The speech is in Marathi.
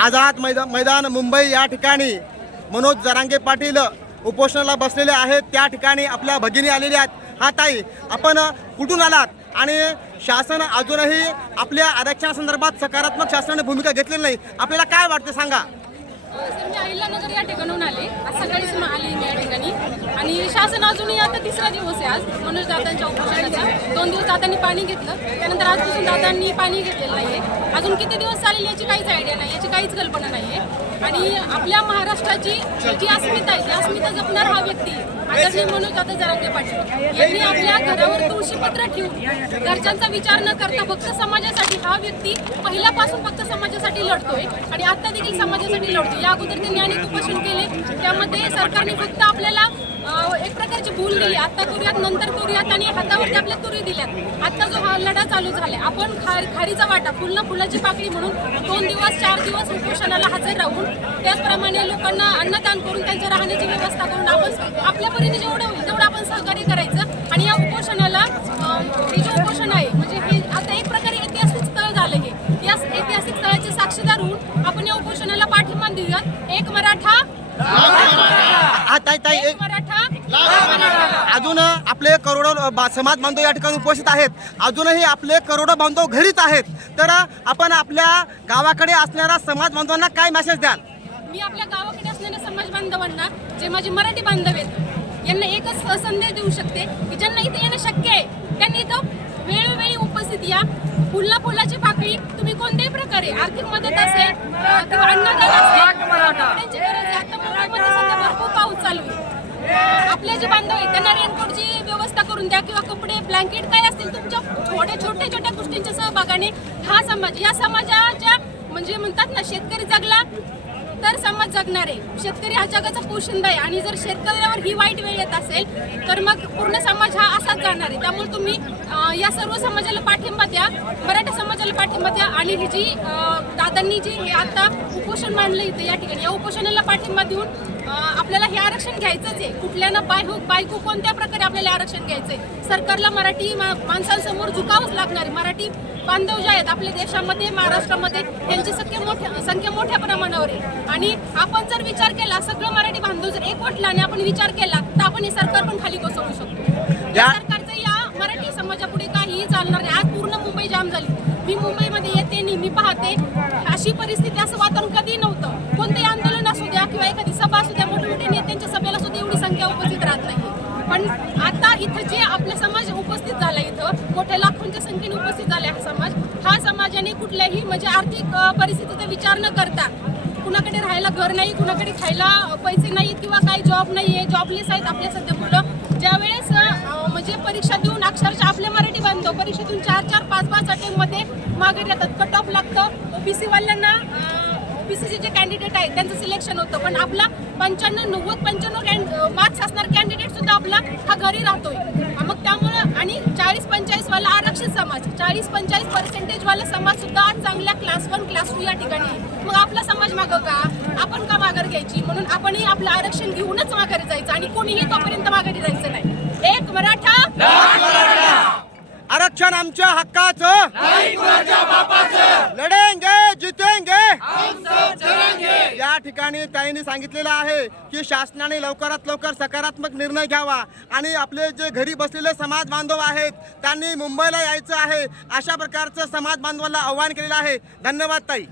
आझाद मैदान मुंबई या ठिकाणी मनोज जरांगे पाटील उपोषणाला बसलेले आहेत। त्या ठिकाणी आपल्या भगिनी आलेल्या आहेत। हा ताई, आपण कुठून आलात आणि शासन अजूनही आपल्या आरक्षणासंदर्भात सकारात्मक शासनाने भूमिका घेतलेली नाही, आपल्याला काय वाटतं सांगा? सर, मी अहिल्यानगर या ठिकाणून आले। आज सकाळीच आली मी या ठिकाणी आणि शासन अजूनही आता तिसरा दिवस आहे आज मनोज दादांच्या उपोषणाचा। 2 दिवस दादांनी पाणी घेतलं, त्यानंतर आजपासून दादांनी पाणी घेतलेलं नाही आहे। अजून किती दिवस चालेल याची काहीच आयडिया नाही, याची काहीच कल्पना नाही आहे। आणि आपल्या महाराष्ट्राची जी अस्मिता आहे, ती अस्मिता जपणार हा व्यक्ती आदरणीय मनोज दादा जरांगे पाटील यांनी आपल्या घरावर तुळशीपत्र ठेवून घरच्यांचा विचार न करता फक्त समाजासाठी हा व्यक्ती पहिल्यापासून फक्त समाजासाठी लढतोय आणि आता देखील समाजासाठी लढतोय। या अगोदर त्यांनी अनेक उपोषण केले, त्यामध्ये सरकारने फक्त आपल्याला एक प्रकारची भूल दिली, आता करूयात नंतर करूयात आणि हातावरती आपल्या तुरी दिल्यात। आता जो हा लढा चालू झालाय, आपण खारीचा वाटा फुलाची पाकळी म्हणून 2 दिवस 4 दिवस उपोषणाला हजर राहून त्याचप्रमाणे लोकांना अन्नदान करून त्यांच्या राहण्याची व्यवस्था करून आपण आपल्या परीने जेवढं होईल तेवढं आपण सहकार्य करायचं। आणि या उपोषणाला हे जे उपोषण आहे म्हणजे हे आता एक प्रकारे ऐतिहासिक स्थळ झालं हे। या ऐतिहासिक स्थळाचे साक्षीदार होऊन आपण या उपोषणाला पाठिंबा देऊयात। एक मराठा ताई, एक मराठा अजून आपले करोडो समाज बांधव या ठिकाणी उपस्थित आहेत, अजूनही आपले करोडो बांधव घरीच आहेत। तर आपण आपल्या गावाकडे असणाऱ्या समाज बांधवांना काय मेसेज द्याल? मी आपल्या गावाकडे असलेल्या समाज बांधवांना, जे माझे मराठी बांधव आहेत, यांना एकच संदेश देऊ शकते की ज्यांना इथे येणं शक्य आहे त्यांनी इथं वेळोवेळी उपस्थित या। फुलाची पाकळी तुम्ही कोणत्याही प्रकारे आर्थिक मदत असेल किंवा अन्नदान असेल, कपड्यांची गरज आहे। आता मुंबईमध्ये सध्या भरपूर पाऊस चालू आहे, आपले जे बांधव आहेत त्यांना रेनकोटची व्यवस्था करून द्या किंवा कपडे ब्लँकेट काय असतील तुमच्या छोट्या गोष्टींच्या सहभागाने हा समाज, या समाजाच्या म्हणजे म्हणतात ना, शेतकरी जगला तर समाज जगणार आहे। शेतकरी हा जगाचा पोशिंदा आहे आणि जर शेतकऱ्यावर ही वाईट वेळ येत असेल तर मग पूर्ण समाज हा असाच जाणार आहे। त्यामुळे तुम्ही या सर्व समाजाला पाठिंबा द्या, मराठा समाजाला पाठिंबा द्या आणि ही जी दादांनी जी हे आता उपोषण मांडलं इथे या ठिकाणी, या उपोषणाला पाठिंबा देऊन आपल्याला हे आरक्षण घ्यायचंच आहे। कुठल्याना बायको कोणत्या प्रकारे आपल्याला आरक्षण घ्यायचंय, सरकारला मराठी माणसांसमोर झुकावंच लागणार आहे। मराठी बांधव जे आहेत आपल्या देशामध्ये, महाराष्ट्रामध्ये, त्यांची संख्या मोठ्या प्रमाणावर आहे आणि आपण जर विचार केला, सगळं मराठी बांधव जर एकवटला आणि आपण विचार केला तर आपण हे सरकार पण खाली कोसळू शकतो। या सरकारचं या मराठी समाजापुढे काहीही चालणार नाही। आज पूर्ण मुंबई जाम झाली, मी मुंबईमध्ये येते आणि मी पाहते अशी परिस्थिती, असं वातावरण कधी नव्हतं। कोणतेही आंदोलन असू द्या किंवा एखादी सभा असू द्या, मोठमोठ्या नेत्यांच्या सभेला सुद्धा एवढी संख्या उपस्थित राहत नाही। पण आता इथं जे आपला समाज उपस्थित झाला, इथं मोठ्या लाखोंच्या संख्येने उपस्थित झाला हा समाजाने कुठल्याही म्हणजे आर्थिक परिस्थितीचा विचार न करता, कुणाकडे राहायला घर नाही, कुणाकडे खायला पैसे नाही किंवा काही जॉब नाही आहे, जॉबलेस आहेत आपल्या सध्या मुलं, ज्यावेळेस म्हणजे परीक्षा देऊन अक्षरशः आपले मराठी बांधव परीक्षा देऊन 4-4, 5-5 अटेम्प्टमध्ये मागे येतात। कट ऑफ लागतं, ओबीसी वाल्यांना ओबीसीचे जे कॅन्डिडेट आहेत त्यांचं सिलेक्शन होतं, पण आपला 95-90-95 मार्क्स असणार कॅन्डिडेट सुद्धा आपला हा घरी राहतोय। मग त्यामुळं आणि 40-45 वाला आरक्षित समाज, 40-45% वाला समाज सुद्धा आज चांगल्या क्लास 1, क्लास 2 या ठिकाणी। मग आपला समाज मागं का, आपण का माघार घ्यायची? म्हणून आपणही आपलं आरक्षण घेऊनच माघारी जायचं आणि कोणीही तोपर्यंत माघारी जायचं नाही। एक मराठा, आरक्षण आमच्या हक्काचं, लढेंगे जितेंगे। या ठिकाणी त्यांनी सांगितलेलं आहे की शासनाने लवकरात लवकर सकारात्मक निर्णय घ्यावा आणि आपले जे घरी बसलेले समाज बांधव आहेत त्यांनी मुंबईला यायचं आहे, अशा प्रकारचं समाज बांधवांना आवाहन केलेलं आहे। धन्यवाद ताई।